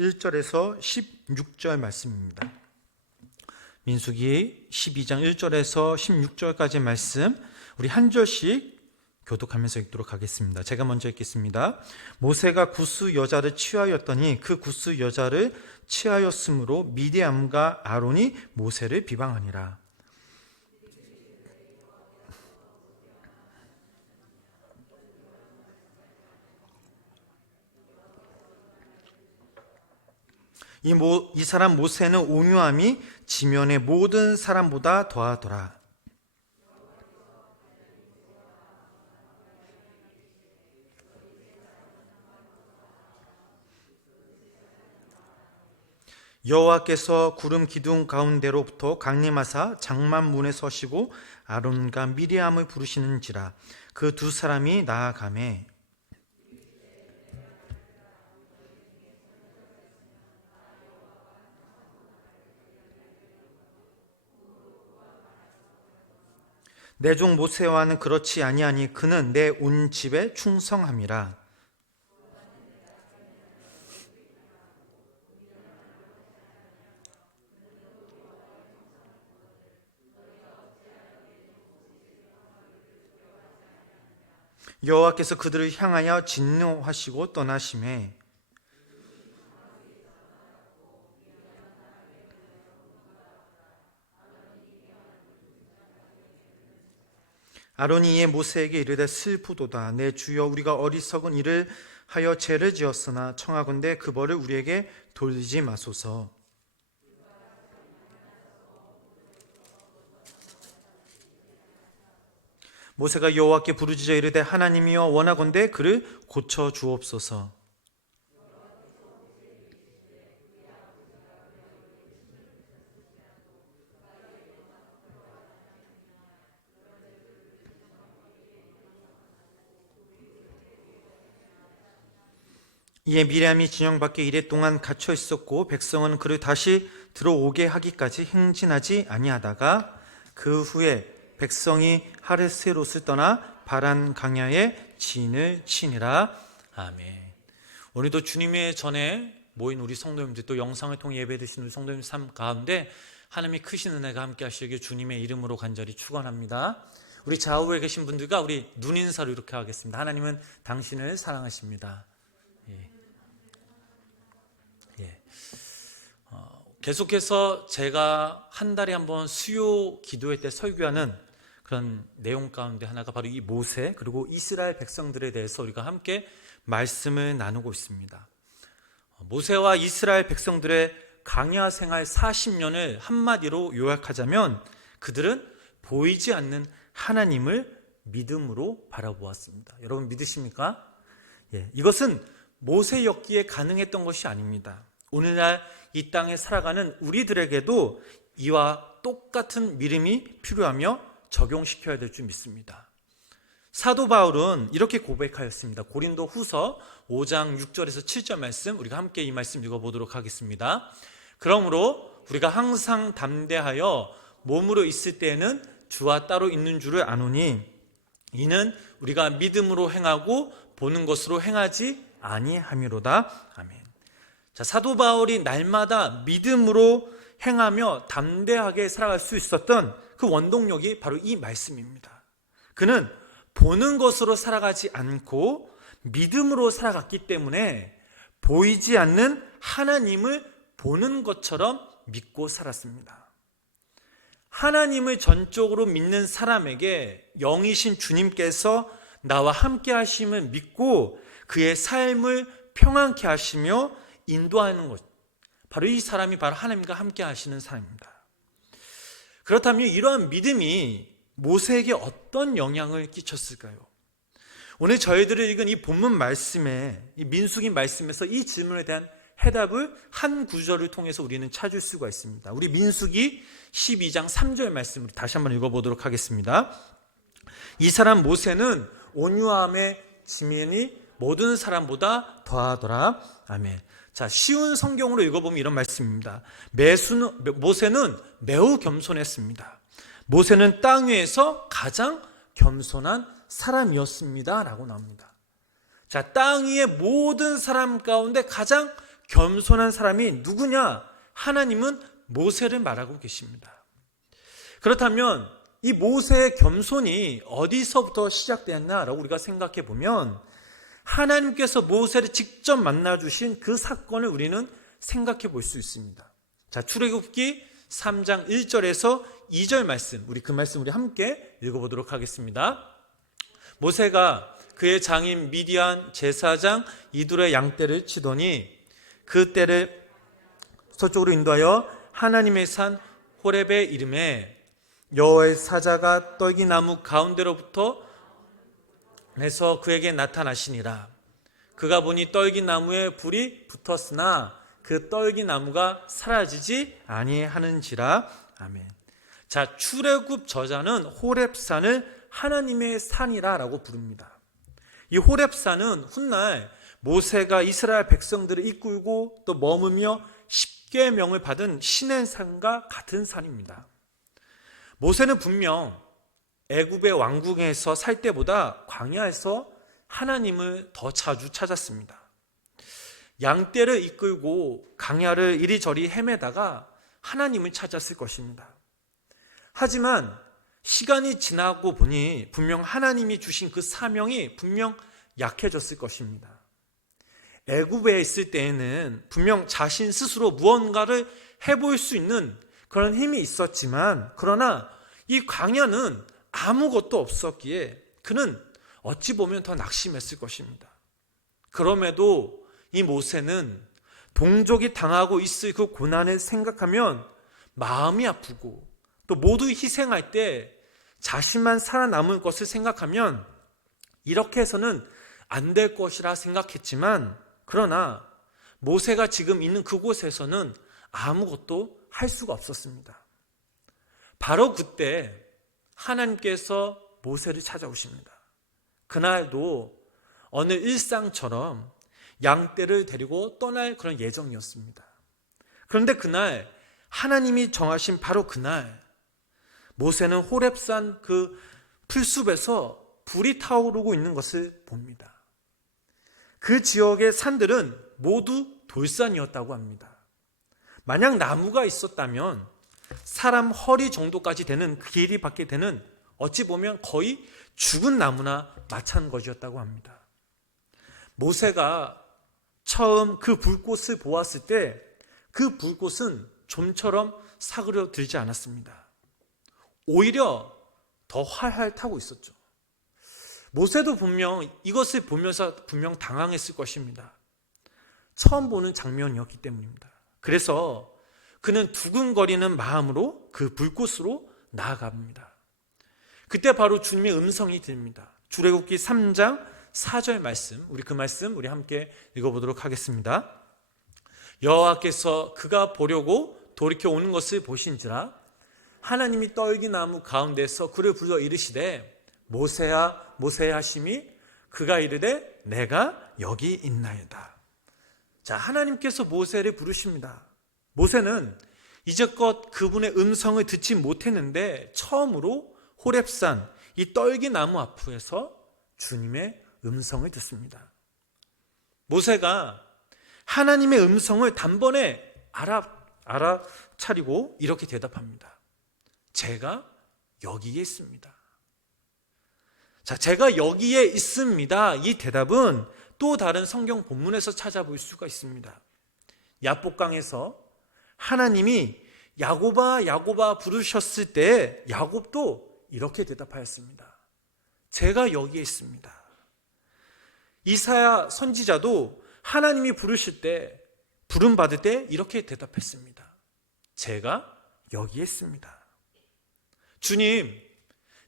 1절에서 16절 말씀입니다. 민수기 12장 1절에서 16절까지 말씀 우리 한 절씩 교독하면서 읽도록 하겠습니다. 제가 먼저 읽겠습니다. 모세가 구스 여자를 취하였더니 그 구스 여자를 취하였으므로 미디암과 아론이 모세를 비방하니라. 이 사람 모세는 온유함이 지면의 모든 사람보다 더하더라. 여호와께서 구름 기둥 가운데로부터 강림하사 장막문에 서시고 아론과 미리암을 부르시는지라. 그 두 사람이 나아가매 내 종 모세와는 그렇지 아니하니 그는 내 온 집에 충성함이라. 여호와께서 그들을 향하여 진노하시고 떠나시매 아론이 이에 모세에게 이르되 슬프도다. 내 주여, 우리가 어리석은 일을 하여 죄를 지었으나 청하건대 그 벌을 우리에게 돌리지 마소서. 모세가 여호와께 부르짖어 이르되 하나님이여, 원하건대 그를 고쳐 주옵소서. 이에 미리암이 진영 밖에 이레 동안 갇혀 있었고 백성은 그를 다시 들어오게 하기까지 행진하지 아니하다가 그 후에 백성이 하레스롯을 떠나 바란 강야에 진을 치니라. 아멘. 오늘도 주님의 전에 모인 우리 성도님들, 또 영상을 통해 예배드리신 우리 성도님 삶 가운데 하나님의 크신 은혜가 함께 하시길 주님의 이름으로 간절히 축원합니다. 우리 좌우에 계신 분들과 우리 눈인사로 이렇게 하겠습니다. 하나님은 당신을 사랑하십니다. 계속해서 제가 한 달에 한 번 수요 기도회 때 설교하는 그런 내용 가운데 하나가 바로 이 모세 그리고 이스라엘 백성들에 대해서 우리가 함께 말씀을 나누고 있습니다. 모세와 이스라엘 백성들의 광야 생활 40년을 한마디로 요약하자면 그들은 보이지 않는 하나님을 믿음으로 바라보았습니다. 여러분 믿으십니까? 이것은 모세였기에 가능했던 것이 아닙니다. 오늘날 이 땅에 살아가는 우리들에게도 이와 똑같은 믿음이 필요하며 적용시켜야 될 줄 믿습니다. 사도 바울은 이렇게 고백하였습니다. 고린도 후서 5장 6절에서 7절 말씀, 우리가 함께 이 말씀 읽어보도록 하겠습니다. 그러므로 우리가 항상 담대하여 몸으로 있을 때에는 주와 따로 있는 줄을 아노니 이는 우리가 믿음으로 행하고 보는 것으로 행하지 아니함이로다. 아멘. 자, 사도 바울이 날마다 믿음으로 행하며 담대하게 살아갈 수 있었던 그 원동력이 바로 이 말씀입니다. 그는 보는 것으로 살아가지 않고 믿음으로 살아갔기 때문에 보이지 않는 하나님을 보는 것처럼 믿고 살았습니다. 하나님을 전적으로 믿는 사람에게 영이신 주님께서 나와 함께 하심을 믿고 그의 삶을 평안케 하시며 인도하는 것, 바로 이 사람이 바로 하나님과 함께 하시는 사람입니다. 그렇다면 이러한 믿음이 모세에게 어떤 영향을 끼쳤을까요? 오늘 저희들을 읽은 이 본문 말씀에, 이 민수기 말씀에서 이 질문에 대한 해답을 한 구절을 통해서 우리는 찾을 수가 있습니다. 우리 민수기 12장 3절 말씀을 다시 한번 읽어보도록 하겠습니다. 이 사람 모세는 온유함의 지면이 모든 사람보다 더하더라. 아멘. 자, 쉬운 성경으로 읽어보면 이런 말씀입니다. 모세는 매우 겸손했습니다. 모세는 땅 위에서 가장 겸손한 사람이었습니다 라고 나옵니다. 자, 땅 위의 모든 사람 가운데 가장 겸손한 사람이 누구냐? 하나님은 모세를 말하고 계십니다. 그렇다면 이 모세의 겸손이 어디서부터 시작되었나라고 우리가 생각해 보면 하나님께서 모세를 직접 만나 주신 그 사건을 우리는 생각해 볼 수 있습니다. 자, 출애굽기 3장 1절에서 2절 말씀, 우리 그 말씀 우리 함께 읽어보도록 하겠습니다. 모세가 그의 장인 미디안 제사장 이둘의 양떼를 치더니 그 떼를 서쪽으로 인도하여 하나님의 산 호렙에 이름에 여호와의 사자가 떨기나무 가운데로부터 내서 그에게 나타나시니라. 그가 보니 떨기나무에 불이 붙었으나 그 떨기나무가 사라지지 아니하는지라. 아멘. 자, 출애굽 저자는 호렙산을 하나님의 산이라고 부릅니다. 이 호렙산은 훗날 모세가 이스라엘 백성들을 이끌고 또 머무며 십계명을 받은 신의 산과 같은 산입니다. 모세는 분명 애굽의 왕궁에서 살 때보다 광야에서 하나님을 더 자주 찾았습니다. 양떼를 이끌고 광야를 이리저리 헤매다가 하나님을 찾았을 것입니다. 하지만 시간이 지나고 보니 분명 하나님이 주신 그 사명이 분명 약해졌을 것입니다. 애굽에 있을 때에는 분명 자신 스스로 무언가를 해볼 수 있는 그런 힘이 있었지만, 그러나 이 광야는 아무것도 없었기에 그는 어찌 보면 더 낙심했을 것입니다. 그럼에도 이 모세는 동족이 당하고 있을 그 고난을 생각하면 마음이 아프고, 또 모두 희생할 때 자신만 살아남을 것을 생각하면 이렇게 해서는 안 될 것이라 생각했지만, 그러나 모세가 지금 있는 그곳에서는 아무것도 할 수가 없었습니다. 바로 그때 하나님께서 모세를 찾아오십니다. 그날도 어느 일상처럼 양떼를 데리고 떠날 그런 예정이었습니다. 그런데 그날 하나님이 정하신 바로 그날 모세는 호렙산 그 풀숲에서 불이 타오르고 있는 것을 봅니다. 그 지역의 산들은 모두 돌산이었다고 합니다. 만약 나무가 있었다면 사람 허리 정도까지 되는 길이밖에 되는 어찌 보면 거의 죽은 나무나 마찬가지였다고 합니다. 모세가 처음 그 불꽃을 보았을 때 그 불꽃은 좀처럼 사그려들지 않았습니다. 오히려 더 활활 타고 있었죠. 모세도 분명 이것을 보면서 분명 당황했을 것입니다. 처음 보는 장면이었기 때문입니다. 그래서 그는 두근거리는 마음으로 그 불꽃으로 나아갑니다. 그때 바로 주님의 음성이 들립니다. 출애굽기 3장 4절 말씀, 우리 그 말씀 우리 함께 읽어보도록 하겠습니다. 여호와께서 그가 보려고 돌이켜 오는 것을 보신지라 하나님이 떨기나무 가운데서 그를 불러 이르시되 모세야 모세야 하심이 그가 이르되 내가 여기 있나이다. 자, 하나님께서 모세를 부르십니다. 모세는 이제껏 그분의 음성을 듣지 못했는데 처음으로 호렙산 이 떨기나무 앞에서 주님의 음성을 듣습니다. 모세가 하나님의 음성을 단번에 알아차리고 이렇게 대답합니다. 제가 여기에 있습니다. 자, 제가 여기에 있습니다. 이 대답은 또 다른 성경 본문에서 찾아볼 수가 있습니다. 야복강에서 하나님이 야곱아 야곱아 부르셨을 때 야곱도 이렇게 대답하였습니다. 제가 여기에 있습니다. 이사야 선지자도 하나님이 부르실 때 부름 받을 때 이렇게 대답했습니다. 제가 여기에 있습니다. 주님,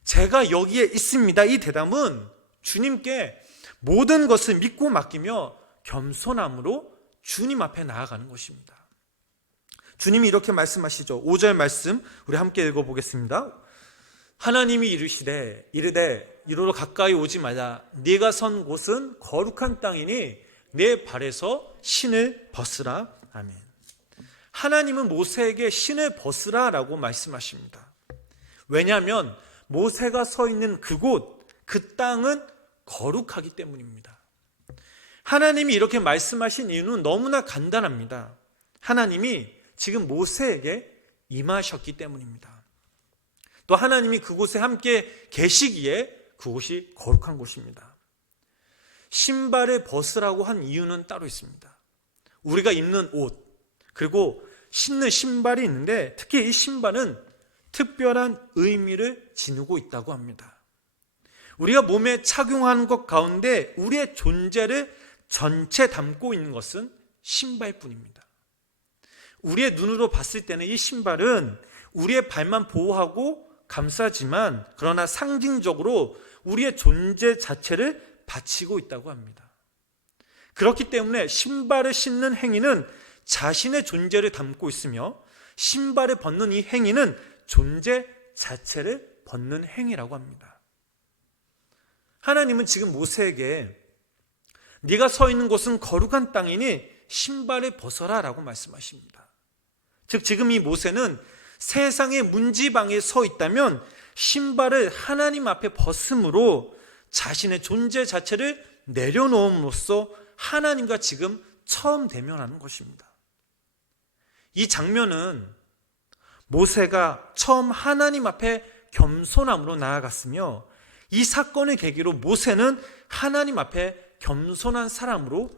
제가 여기에 있습니다. 이 대답은 주님께 모든 것을 믿고 맡기며 겸손함으로 주님 앞에 나아가는 것입니다. 주님이 이렇게 말씀하시죠. 5절 말씀 우리 함께 읽어보겠습니다. 하나님이 이르시되 이르되 이로로 가까이 오지 말라. 네가 선 곳은 거룩한 땅이니 내 발에서 신을 벗으라. 아멘. 하나님은 모세에게 신을 벗으라라고 말씀하십니다. 왜냐하면 모세가 서 있는 그곳, 그 땅은 거룩하기 때문입니다. 하나님이 이렇게 말씀하신 이유는 너무나 간단합니다. 하나님이 지금 모세에게 임하셨기 때문입니다. 또 하나님이 그곳에 함께 계시기에 그곳이 거룩한 곳입니다. 신발을 벗으라고 한 이유는 따로 있습니다. 우리가 입는 옷, 그리고 신는 신발이 있는데 특히 이 신발은 특별한 의미를 지니고 있다고 합니다. 우리가 몸에 착용하는 것 가운데 우리의 존재를 전체 담고 있는 것은 신발뿐입니다. 우리의 눈으로 봤을 때는 이 신발은 우리의 발만 보호하고 감싸지만 그러나 상징적으로 우리의 존재 자체를 바치고 있다고 합니다. 그렇기 때문에 신발을 신는 행위는 자신의 존재를 담고 있으며 신발을 벗는 이 행위는 존재 자체를 벗는 행위라고 합니다. 하나님은 지금 모세에게 네가 서 있는 곳은 거룩한 땅이니 신발을 벗어라 라고 말씀하십니다. 즉 지금 이 모세는 세상의 문지방에 서 있다면 신발을 하나님 앞에 벗음으로 자신의 존재 자체를 내려놓음으로써 하나님과 지금 처음 대면하는 것입니다. 이 장면은 모세가 처음 하나님 앞에 겸손함으로 나아갔으며 이 사건을 계기로 모세는 하나님 앞에 겸손한 사람으로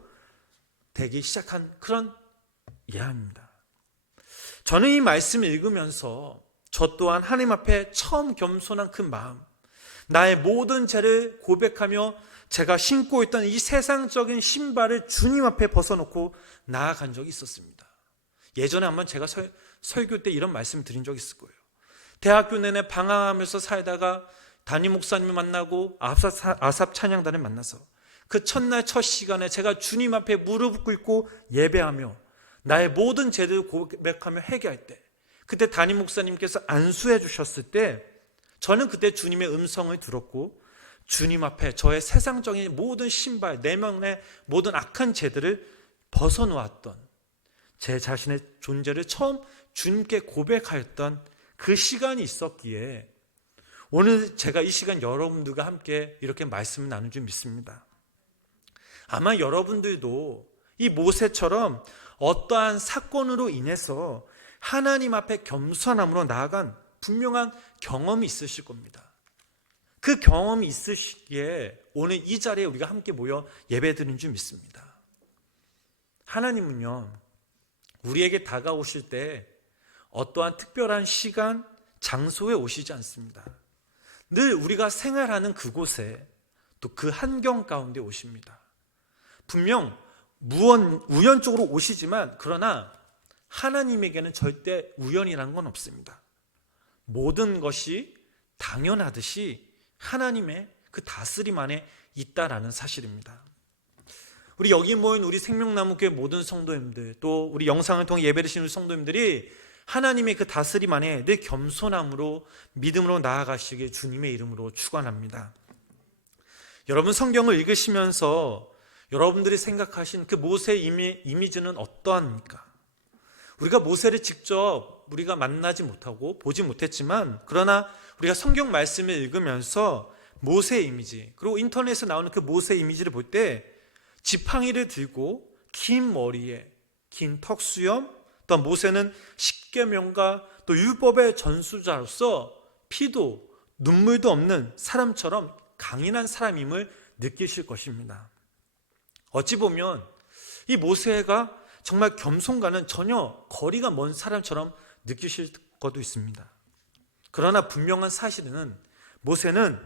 되기 시작한 그런 예화입니다. 저는 이 말씀을 읽으면서 저 또한 하나님 앞에 처음 겸손한 그 마음, 나의 모든 죄를 고백하며 제가 신고 있던 이 세상적인 신발을 주님 앞에 벗어놓고 나아간 적이 있었습니다. 예전에 한번 제가 설교 때 이런 말씀 드린 적이 있을 거예요. 대학교 내내 방황하면서 살다가 담임 목사님을 만나고 아삽 찬양단을 만나서 그 첫날 첫 시간에 제가 주님 앞에 무릎 꿇고 예배하며 나의 모든 죄를 고백하며 회개할 때 그때 담임 목사님께서 안수해 주셨을 때 저는 그때 주님의 음성을 들었고 주님 앞에 저의 세상적인 모든 신발, 내면의 모든 악한 죄들을 벗어놓았던 제 자신의 존재를 처음 주님께 고백하였던 그 시간이 있었기에 오늘 제가 이 시간 여러분들과 함께 이렇게 말씀을 나눈 줄 믿습니다. 아마 여러분들도 이 모세처럼 어떠한 사건으로 인해서 하나님 앞에 겸손함으로 나아간 분명한 경험이 있으실 겁니다. 그 경험이 있으시기에 오늘 이 자리에 우리가 함께 모여 예배드린 줄 믿습니다. 하나님은요, 우리에게 다가오실 때 어떠한 특별한 시간, 장소에 오시지 않습니다. 늘 우리가 생활하는 그곳에 또 그 환경 가운데 오십니다. 분명 우연적으로 오시지만 그러나 하나님에게는 절대 우연이라는 건 없습니다. 모든 것이 당연하듯이 하나님의 그 다스림 안에 있다라는 사실입니다. 우리 여기 모인 우리 생명나무교회 모든 성도님들, 또 우리 영상을 통해 예배드리시는 성도님들이 하나님의 그 다스림 안에 늘 겸손함으로 믿음으로 나아가시길 주님의 이름으로 축원합니다. 여러분 성경을 읽으시면서 여러분들이 생각하신 그 모세의 이미지는 어떠합니까? 우리가 모세를 직접 우리가 만나지 못하고 보지 못했지만 그러나 우리가 성경 말씀을 읽으면서 모세의 이미지, 그리고 인터넷에 나오는 그 모세의 이미지를 볼 때 지팡이를 들고 긴 머리에 긴 턱수염, 또 모세는 십계명과 또 율법의 전수자로서 피도 눈물도 없는 사람처럼 강인한 사람임을 느끼실 것입니다. 어찌 보면 이 모세가 정말 겸손과는 전혀 거리가 먼 사람처럼 느끼실 것도 있습니다. 그러나 분명한 사실은 모세는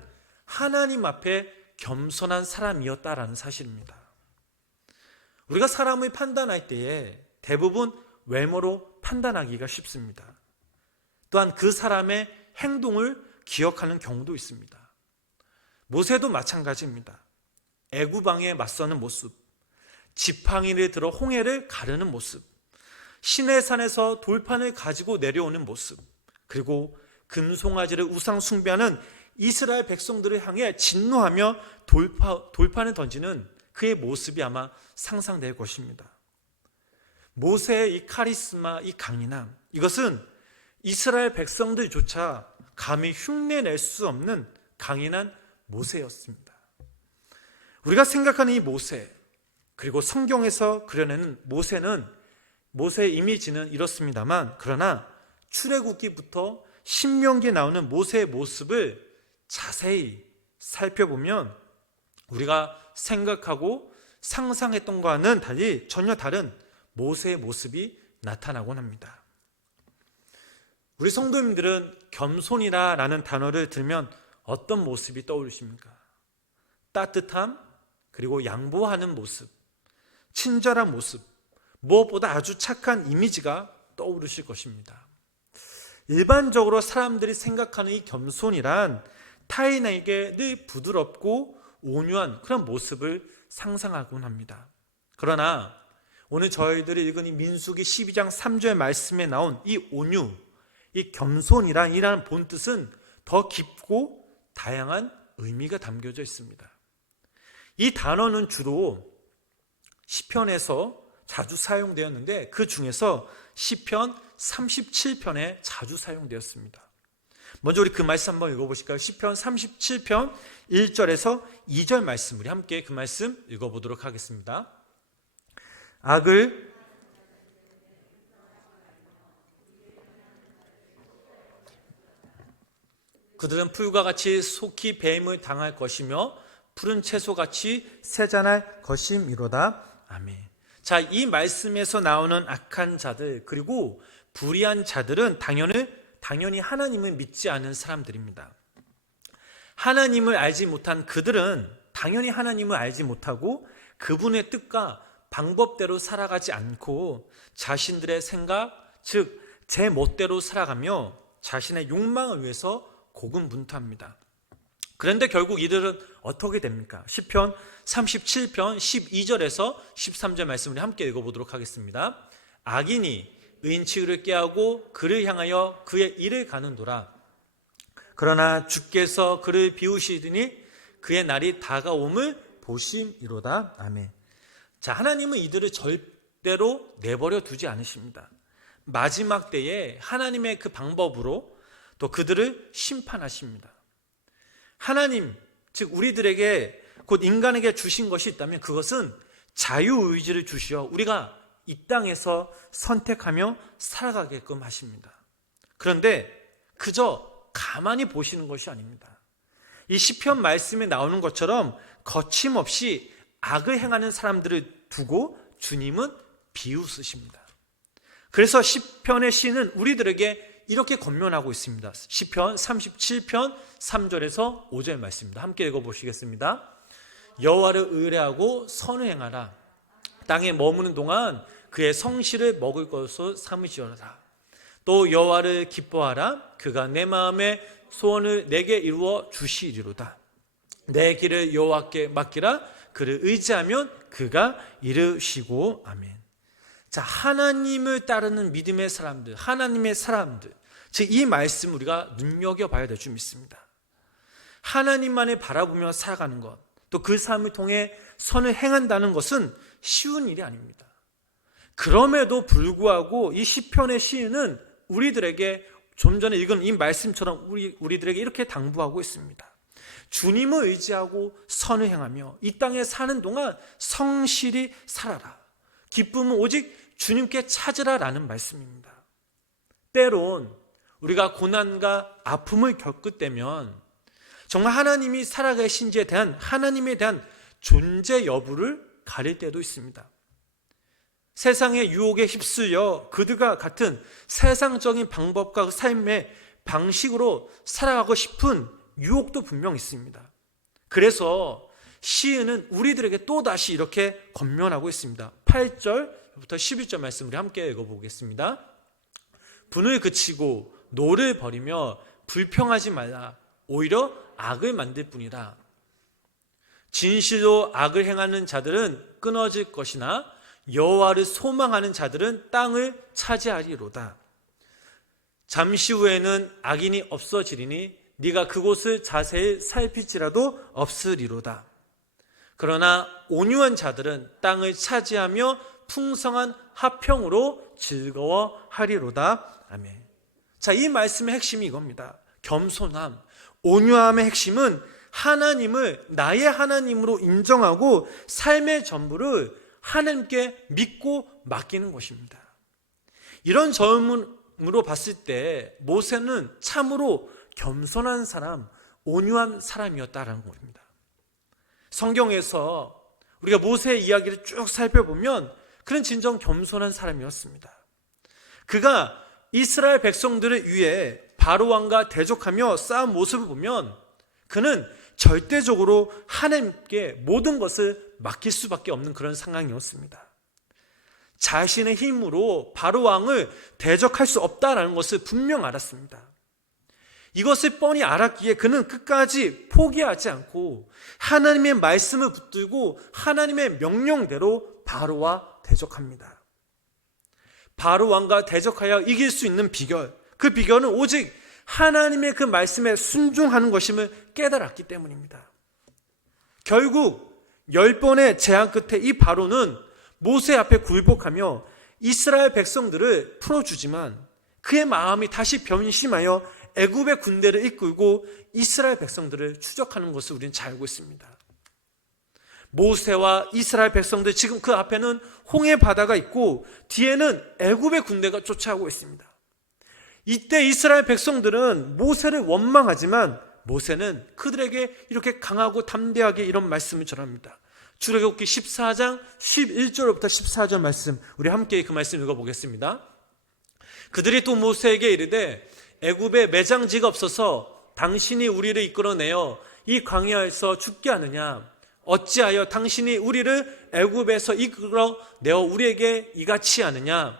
하나님 앞에 겸손한 사람이었다라는 사실입니다. 우리가 사람을 판단할 때에 대부분 외모로 판단하기가 쉽습니다. 또한 그 사람의 행동을 기억하는 경우도 있습니다. 모세도 마찬가지입니다. 애구방에 맞서는 모습, 지팡이를 들어 홍해를 가르는 모습, 시내산에서 돌판을 가지고 내려오는 모습, 그리고 금송아지를 우상 숭배하는 이스라엘 백성들을 향해 진노하며 돌판을 던지는 그의 모습이 아마 상상될 것입니다. 모세의 이 카리스마, 이 강인함, 이것은 이스라엘 백성들조차 감히 흉내낼 수 없는 강인한 모세였습니다. 우리가 생각하는 이 모세, 그리고 성경에서 그려내는 모세의 이미지는 이렇습니다만, 그러나 출애굽기부터 신명기에 나오는 모세의 모습을 자세히 살펴보면 우리가 생각하고 상상했던 것과는 달리 전혀 다른 모세의 모습이 나타나곤 합니다. 우리 성도님들은 겸손이라는 단어를 들면 어떤 모습이 떠오르십니까? 따뜻함, 그리고 양보하는 모습, 친절한 모습, 무엇보다 아주 착한 이미지가 떠오르실 것입니다. 일반적으로 사람들이 생각하는 이 겸손이란 타인에게 늘 부드럽고 온유한 그런 모습을 상상하곤 합니다. 그러나 오늘 저희들이 읽은 이 민수기 12장 3절 말씀에 나온 이 온유, 이 겸손이라는 본뜻은 더 깊고 다양한 의미가 담겨져 있습니다. 이 단어는 주로 시편에서 자주 사용되었는데 그 중에서 시편 37편에 자주 사용되었습니다. 먼저 우리 그 말씀 한번 읽어보실까요? 시편 37편 1절에서 2절 말씀, 우리 함께 그 말씀 읽어보도록 하겠습니다. 그들은 풀과 같이 속히 배임을 당할 것이며 푸른 채소같이 세잔할 것임이로다. 아멘. 자, 이 말씀에서 나오는 악한 자들, 그리고 불의한 자들은 당연히 하나님을 믿지 않은 사람들입니다. 하나님을 알지 못한 그들은 당연히 하나님을 알지 못하고 그분의 뜻과 방법대로 살아가지 않고 자신들의 생각, 즉 제 멋대로 살아가며 자신의 욕망을 위해서 고군분투합니다. 그런데 결국 이들은 어떻게 됩니까? 시편 37편 12절에서 13절 말씀을 함께 읽어보도록 하겠습니다. 악인이 의인 치유를 꾀하고 그를 향하여 그의 일을 가는도라. 그러나 주께서 그를 비우시더니 그의 날이 다가옴을 보심이로다. 아멘. 자, 하나님은 이들을 절대로 내버려 두지 않으십니다. 마지막 때에 하나님의 그 방법으로 또 그들을 심판하십니다. 하나님, 즉 우리들에게 곧 인간에게 주신 것이 있다면 그것은 자유의지를 주시어 우리가 이 땅에서 선택하며 살아가게끔 하십니다. 그런데 그저 가만히 보시는 것이 아닙니다. 이 시편 말씀에 나오는 것처럼 거침없이 악을 행하는 사람들을 두고 주님은 비웃으십니다. 그래서 시편의 시는 우리들에게 이렇게 권면하고 있습니다. 시편 37편 3절에서 5절 말씀입니다. 함께 읽어보시겠습니다. 여호와를 의뢰하고 선을 행하라. 땅에 머무는 동안 그의 성실을 먹을 것으로 삼으시어라. 또 여호와를 기뻐하라. 그가 내 마음의 소원을 내게 이루어 주시리로다. 내 길을 여호와께 맡기라. 그를 의지하면 그가 이루시고. 아멘. 자, 하나님을 따르는 믿음의 사람들, 하나님의 사람들, 즉 이 말씀 우리가 눈여겨봐야 될 줄 믿습니다. 하나님만을 바라보며 살아가는 것, 또 그 삶을 통해 선을 행한다는 것은 쉬운 일이 아닙니다. 그럼에도 불구하고 이 시편의 시인은 우리들에게 좀 전에 읽은 이 말씀처럼 우리들에게 이렇게 당부하고 있습니다. 주님을 의지하고 선을 행하며 이 땅에 사는 동안 성실히 살아라. 기쁨은 오직 주님께 찾으라라는 말씀입니다. 때론 우리가 고난과 아픔을 겪을 때면 정말 하나님이 살아계신지에 대한 하나님에 대한 존재 여부를 가릴 때도 있습니다. 세상의 유혹에 휩쓸려 그들과 같은 세상적인 방법과 삶의 방식으로 살아가고 싶은 유혹도 분명 있습니다. 그래서 시인은 우리들에게 또다시 이렇게 권면하고 있습니다. 8절부터 11절 말씀 우리 함께 읽어보겠습니다. 분을 그치고 노를 버리며 불평하지 말라. 오히려 악을 만들 뿐이라. 진실로 악을 행하는 자들은 끊어질 것이나 여호와를 소망하는 자들은 땅을 차지하리로다. 잠시 후에는 악인이 없어지리니 네가 그곳을 자세히 살필지라도 없으리로다. 그러나 온유한 자들은 땅을 차지하며 풍성한 하평으로 즐거워하리로다. 아멘. 자, 이 말씀의 핵심이 이겁니다. 겸손함, 온유함의 핵심은 하나님을 나의 하나님으로 인정하고 삶의 전부를 하나님께 믿고 맡기는 것입니다. 이런 점으로 봤을 때 모세는 참으로 겸손한 사람, 온유한 사람이었다라는 겁니다. 성경에서 우리가 모세의 이야기를 쭉 살펴보면 그는 진정 겸손한 사람이었습니다. 그가 이스라엘 백성들을 위해 바로 왕과 대적하며 싸운 모습을 보면 그는 절대적으로 하나님께 모든 것을 맡길 수밖에 없는 그런 상황이었습니다. 자신의 힘으로 바로 왕을 대적할 수 없다라는 것을 분명 알았습니다. 이것을 뻔히 알았기에 그는 끝까지 포기하지 않고 하나님의 말씀을 붙들고 하나님의 명령대로 바로와 대적합니다. 바로 왕과 대적하여 이길 수 있는 비결, 그 비결은 오직 하나님의 그 말씀에 순종하는 것임을 깨달았기 때문입니다. 결국 10번의 제한 끝에 이 바로는 모세 앞에 굴복하며 이스라엘 백성들을 풀어주지만 그의 마음이 다시 변심하여 애굽의 군대를 이끌고 이스라엘 백성들을 추적하는 것을 우리는 잘 알고 있습니다. 모세와 이스라엘 백성들, 지금 그 앞에는 홍해 바다가 있고 뒤에는 애굽의 군대가 쫓아오고 있습니다. 이때 이스라엘 백성들은 모세를 원망하지만 모세는 그들에게 이렇게 강하고 담대하게 이런 말씀을 전합니다. 출애굽기 14장 11절부터 14절 말씀, 우리 함께 그 말씀 읽어보겠습니다. 그들이 또 모세에게 이르되 애굽에 매장지가 없어서 당신이 우리를 이끌어내어 이 광야에서 죽게 하느냐? 어찌하여 당신이 우리를 애굽에서 이끌어내어 우리에게 이같이 하느냐?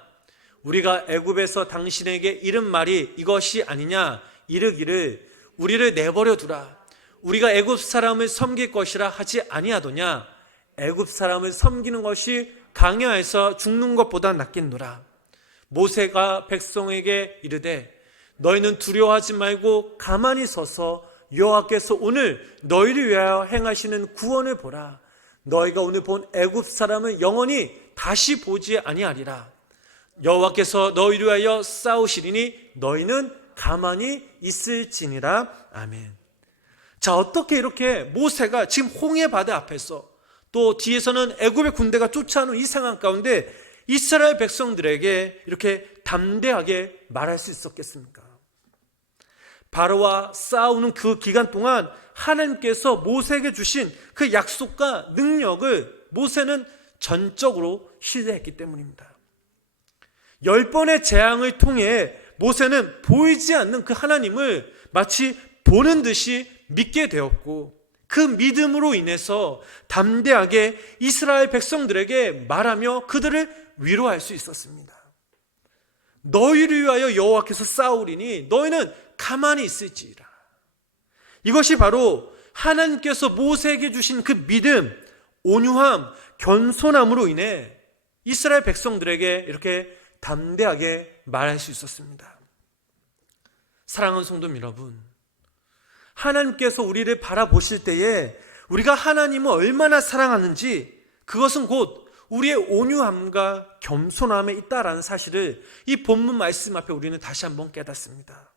우리가 애굽에서 당신에게 이른 말이 이것이 아니냐? 이르기를 우리를 내버려 두라. 우리가 애굽 사람을 섬길 것이라 하지 아니하더냐? 애굽 사람을 섬기는 것이 광야에서 죽는 것보다 낫겠노라. 모세가 백성에게 이르되 너희는 두려워하지 말고 가만히 서서 여호와께서 오늘 너희를 위하여 행하시는 구원을 보라. 너희가 오늘 본 애굽 사람을 영원히 다시 보지 아니하리라. 여호와께서 너희를 위하여 싸우시리니 너희는 가만히 있을지니라. 아멘. 자, 어떻게 이렇게 모세가 지금 홍해 바다 앞에서 또 뒤에서는 애굽의 군대가 쫓아오는 이 상황 가운데 이스라엘 백성들에게 이렇게 담대하게 말할 수 있었겠습니까? 바로와 싸우는 그 기간 동안 하나님께서 모세에게 주신 그 약속과 능력을 모세는 전적으로 신뢰했기 때문입니다. 10번의 재앙을 통해 모세는 보이지 않는 그 하나님을 마치 보는 듯이 믿게 되었고 그 믿음으로 인해서 담대하게 이스라엘 백성들에게 말하며 그들을 위로할 수 있었습니다. 너희를 위하여 여호와께서 싸우리니 너희는 가만히 있을지라. 이것이 바로 하나님께서 모세에게 주신 그 믿음, 온유함, 겸손함으로 인해 이스라엘 백성들에게 이렇게 담대하게 말할 수 있었습니다. 사랑하는 성도 여러분, 하나님께서 우리를 바라보실 때에 우리가 하나님을 얼마나 사랑하는지 그것은 곧 우리의 온유함과 겸손함에 있다라는 사실을 이 본문 말씀 앞에 우리는 다시 한번 깨닫습니다.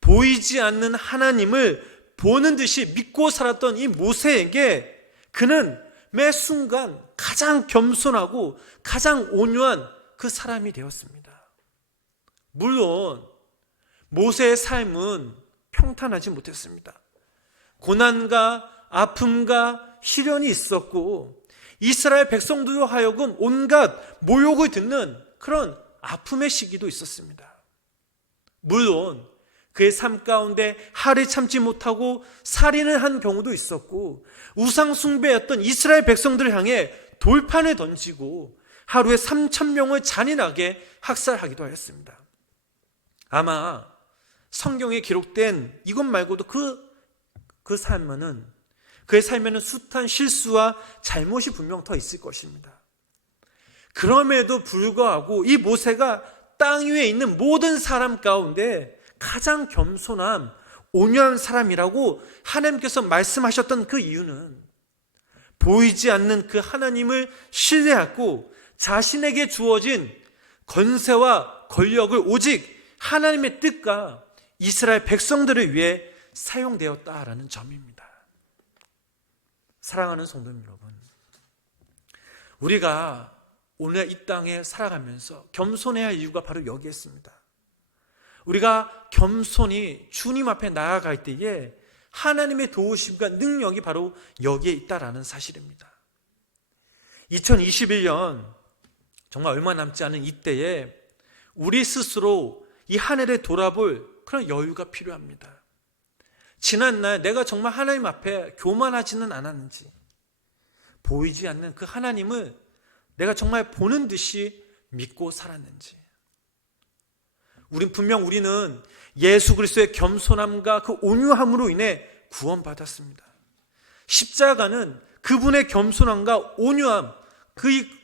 보이지 않는 하나님을 보는 듯이 믿고 살았던 이 모세에게 그는 매 순간 가장 겸손하고 가장 온유한 그 사람이 되었습니다. 물론 모세의 삶은 평탄하지 못했습니다. 고난과 아픔과 시련이 있었고 이스라엘 백성들로 하여금 온갖 모욕을 듣는 그런 아픔의 시기도 있었습니다. 물론 그의 삶 가운데 하를 참지 못하고 살인을 한 경우도 있었고 우상 숭배였던 이스라엘 백성들을 향해 돌판을 던지고 하루에 3,000명을 잔인하게 학살하기도 하였습니다. 아마 성경에 기록된 이것 말고도 그 삶에는 그의 삶에는 숱한 실수와 잘못이 분명 더 있을 것입니다. 그럼에도 불구하고 이 모세가 땅 위에 있는 모든 사람 가운데 가장 겸손한 온유한 사람이라고 하나님께서 말씀하셨던 그 이유는 보이지 않는 그 하나님을 신뢰하고 자신에게 주어진 권세와 권력을 오직 하나님의 뜻과 이스라엘 백성들을 위해 사용되었다라는 점입니다. 사랑하는 성도 여러분, 우리가 오늘 이 땅에 살아가면서 겸손해야 할 이유가 바로 여기에 있습니다. 우리가 겸손히 주님 앞에 나아갈 때에 하나님의 도우심과 능력이 바로 여기에 있다라는 사실입니다. 2021년 정말 얼마 남지 않은 이때에 우리 스스로 이 한 해를 돌아볼 그런 여유가 필요합니다. 지난날 내가 정말 하나님 앞에 교만하지는 않았는지, 보이지 않는 그 하나님을 내가 정말 보는 듯이 믿고 살았는지. 우리는 예수 그리스도의 겸손함과 그 온유함으로 인해 구원받았습니다. 십자가는 그분의 겸손함과 온유함,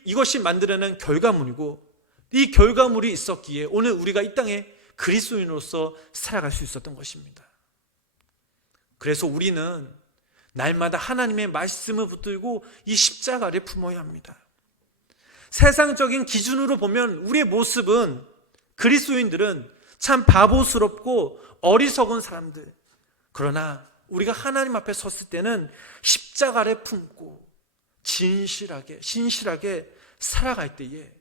이것이 만들어낸 결과물이고, 이 결과물이 있었기에 오늘 우리가 이 땅에 그리스도인으로서 살아갈 수 있었던 것입니다. 그래서 우리는 날마다 하나님의 말씀을 붙들고 이 십자가를 품어야 합니다. 세상적인 기준으로 보면 우리의 모습은, 그리스도인들은 참 바보스럽고 어리석은 사람들. 그러나 우리가 하나님 앞에 섰을 때는 십자가를 품고 진실하게, 신실하게 살아갈 때에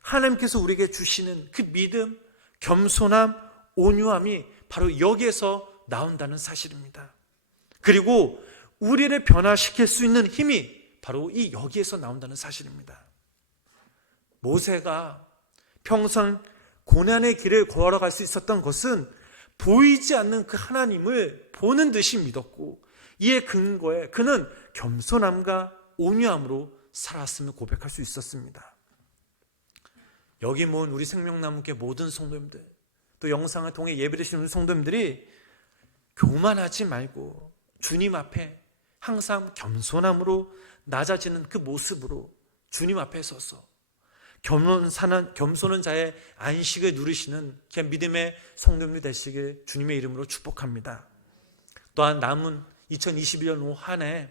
하나님께서 우리에게 주시는 그 믿음, 겸손함, 온유함이 바로 여기에서 나온다는 사실입니다. 그리고 우리를 변화시킬 수 있는 힘이 바로 이 여기에서 나온다는 사실입니다. 모세가 평생 고난의 길을 걸어갈 수 있었던 것은 보이지 않는 그 하나님을 보는 듯이 믿었고, 이에 근거에 그는 겸손함과 온유함으로 살았음을 고백할 수 있었습니다. 여기 모은 우리 생명나무교회 모든 성도님들, 또 영상을 통해 예배드리시는 성도님들이 교만하지 말고 주님 앞에 항상 겸손함으로 낮아지는 그 모습으로 주님 앞에 서서 겸손한 자의 안식을 누리시는 믿음의 성도님들 되시길 주님의 이름으로 축복합니다. 또한 남은 2021년 후 한 해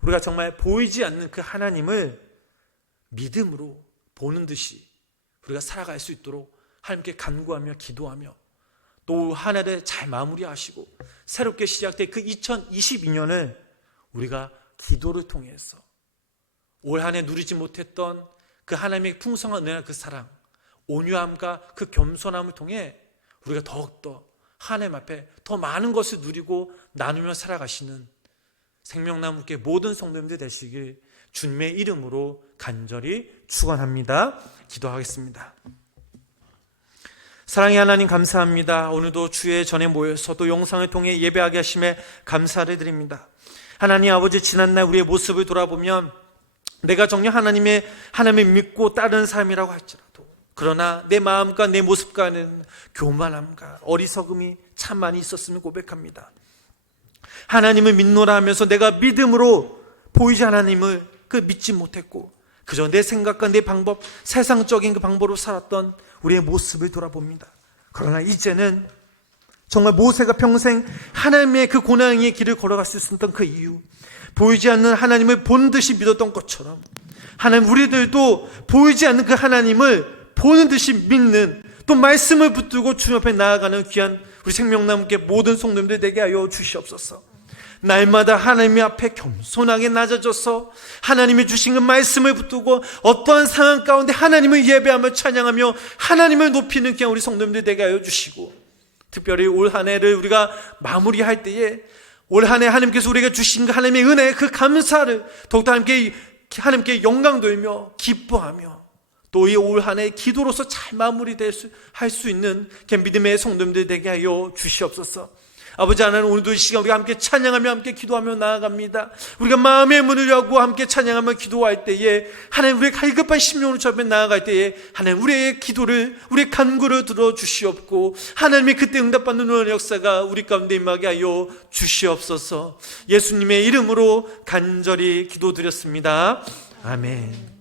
우리가 정말 보이지 않는 그 하나님을 믿음으로 보는 듯이 우리가 살아갈 수 있도록 하나님께 간구하며 기도하며 또 한 해를 잘 마무리하시고 새롭게 시작될 그 2022년을 우리가 기도를 통해서 올 한 해 누리지 못했던 그 하나님의 풍성한 은혜와 그 사랑, 온유함과 그 겸손함을 통해 우리가 더욱더 하나님 앞에 더 많은 것을 누리고 나누며 살아가시는 생명나무교회 모든 성도님들 되시길 주님의 이름으로 간절히 축원합니다. 기도하겠습니다. 사랑의 하나님 감사합니다. 오늘도 주의 전에 모여서 또 영상을 통해 예배하게 하심에 감사를 드립니다. 하나님 아버지, 지난날 우리의 모습을 돌아보면 내가 정녕 하나님을 믿고 따르는 삶이라고 할지라도 그러나 내 마음과 내 모습과는 교만함과 어리석음이 참 많이 있었음을 고백합니다. 하나님을 믿노라 하면서 내가 믿음으로 보이지 하나님을 믿지 못했고 그저 내 생각과 내 방법, 세상적인 그 방법으로 살았던 우리의 모습을 돌아봅니다. 그러나 이제는 정말 모세가 평생 하나님의 그 고난의 길을 걸어갈 수 있었던 그 이유, 보이지 않는 하나님을 본 듯이 믿었던 것처럼 하나님, 우리들도 보이지 않는 그 하나님을 보는 듯이 믿는, 또 말씀을 붙들고 주님 앞에 나아가는 귀한 우리 생명나무교회 모든 성도님들 되게 하여 주시옵소서. 날마다 하나님 앞에 겸손하게 낮아져서 하나님이 주신 그 말씀을 붙들고 어떠한 상황 가운데 하나님을 예배하며 찬양하며 하나님을 높이는 귀한 우리 성도님들 되게 하여 주시고, 특별히 올 한 해를 우리가 마무리할 때에 올 한 해 하나님께서 우리에게 주신 그 하나님의 은혜, 그 감사를 더욱더 하나님께 영광 돌며 기뻐하며 또 이 올 한 해 기도로서 잘 할 수 있는 믿음의 성도님들 되게 하여 주시옵소서. 아버지 하나님, 오늘도 이 시간 우리가 함께 찬양하며 함께 기도하며 나아갑니다. 우리가 마음의 문을 열고 함께 찬양하며 기도할 때에 하나님, 우리의 갈급한 심령으로 저 앞에 나아갈 때에 하나님, 우리의 기도를, 우리의 간구를 들어주시옵고 하나님의 그때 응답받는 은혜의 역사가 우리 가운데 임하게 하여 주시옵소서. 예수님의 이름으로 간절히 기도드렸습니다. 아멘.